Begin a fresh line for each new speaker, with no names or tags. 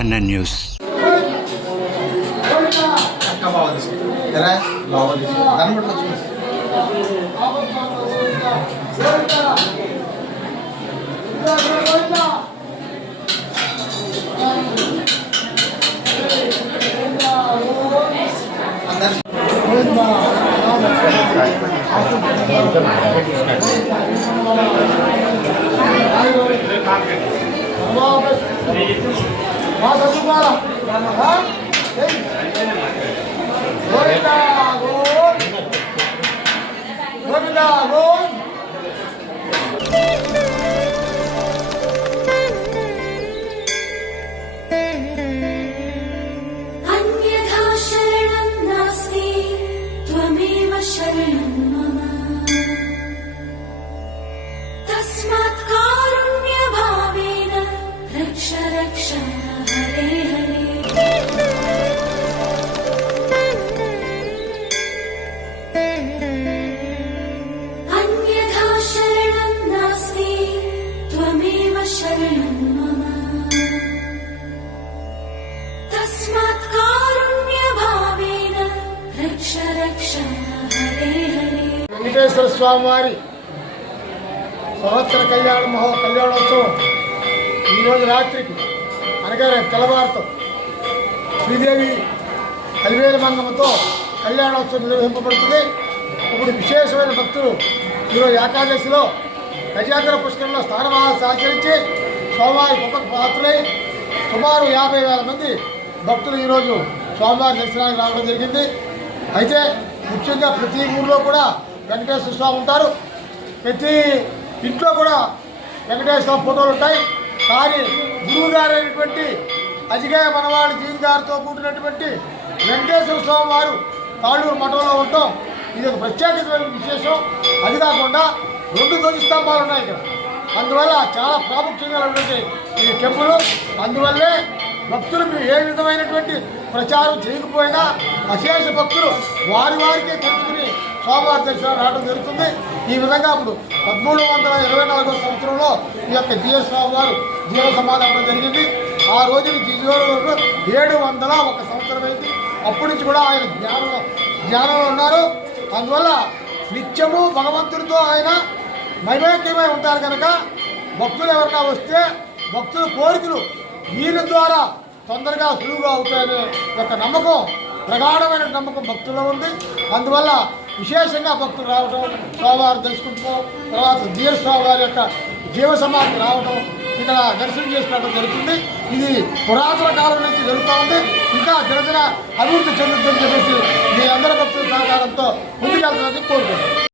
N N
news Thank you. బాగుంది దాన్ని
వెంకటేశ్వర స్వామి వారి సంవత్సర కళ్యాణ మహో కళ్యాణోత్సవం ఈరోజు రాత్రికి అనగా రేపు తెల్లవారుతో. శ్రీదేవి కలివేల మంగమతో కళ్యాణోత్సవం నిర్వహింపబడుతుంది. ఇప్పుడు విశేషమైన భక్తులు ఈరోజు ఏకాదశిలో గజేంద్ర పుష్కరంలో స్థానమానం సహకరించి స్వామివారి గొప్ప పాత్రలై సుమారు యాభై వేల మంది భక్తులు ఈరోజు స్వామివారి దర్శనానికి రావడం జరిగింది. అయితే ముఖ్యంగా ప్రతి ఊళ్ళో కూడా వెంకటేశ్వర స్వామి ఉంటారు. ప్రతి ఇంట్లో కూడా వెంకటేశ్వర స్వామి ఫోటోలు ఉంటాయి. కానీ గురువు గారైనటువంటి అజిగాయ మనవాడి జీవితారితో కూడినటువంటి వెంకటేశ్వర స్వామి వారు తాళూరు మఠంలో ఉండటం ఇది ఒక ప్రత్యేకమైన విశేషం. అది కాకుండా రెండు ధ్వజస్తంభాలు ఉన్నాయి ఇక్కడ. అందువల్ల చాలా ప్రాముఖ్యంగా ప్రాముఖ్యమైనటువంటి ఈ టెంపుల్. అందువల్లే భక్తులు మీరు ఏ విధమైనటువంటి ప్రచారం చేయకపోయినా అశేష భక్తులు వారి వారికే తెలుసుకుని స్వామివారి దర్శనం రావడం జరుగుతుంది. ఈ విధంగా ఇప్పుడు పదమూడు వందల ఇరవై నాలుగో సంవత్సరంలో ఈ యొక్క జిఎస్ స్వామి వారు జీవ సమాధానం జరిగింది. ఆ రోజున జీవో ఏడు వందల ఒక సంవత్సరం అయింది. అప్పటి నుంచి కూడా ఆయన జ్ఞానంలో జ్ఞానంలో ఉన్నారు. అందువల్ల నిత్యము భగవంతుడితో ఆయన నైవేద్యమై ఉంటారు కనుక భక్తులు ఎవరైనా వస్తే భక్తుల కోరికలు వీళ్ళ ద్వారా తొందరగా సులువుగా అవుతాయనే ఒక నమ్మకం ప్రగాఢమైన నమ్మకం భక్తుల్లో ఉంది. అందువల్ల విశేషంగా భక్తులు రావడం స్వామివారు దర్శించుకుంటూ తర్వాత జీవ స్వామివారి యొక్క జీవ సమాధి రావడం ఇక్కడ దర్శనం చేసుకోవడం జరుగుతుంది. ఇది పురాతన కాలం నుంచి జరుగుతూ ఉంది. ఇంకా దినదిన అభివృద్ధి చెందుతుందని చెప్పేసి మీ అందరి భక్తుల సహకారంతో ముందుకెళ్తారని కోరుకుంటున్నాను.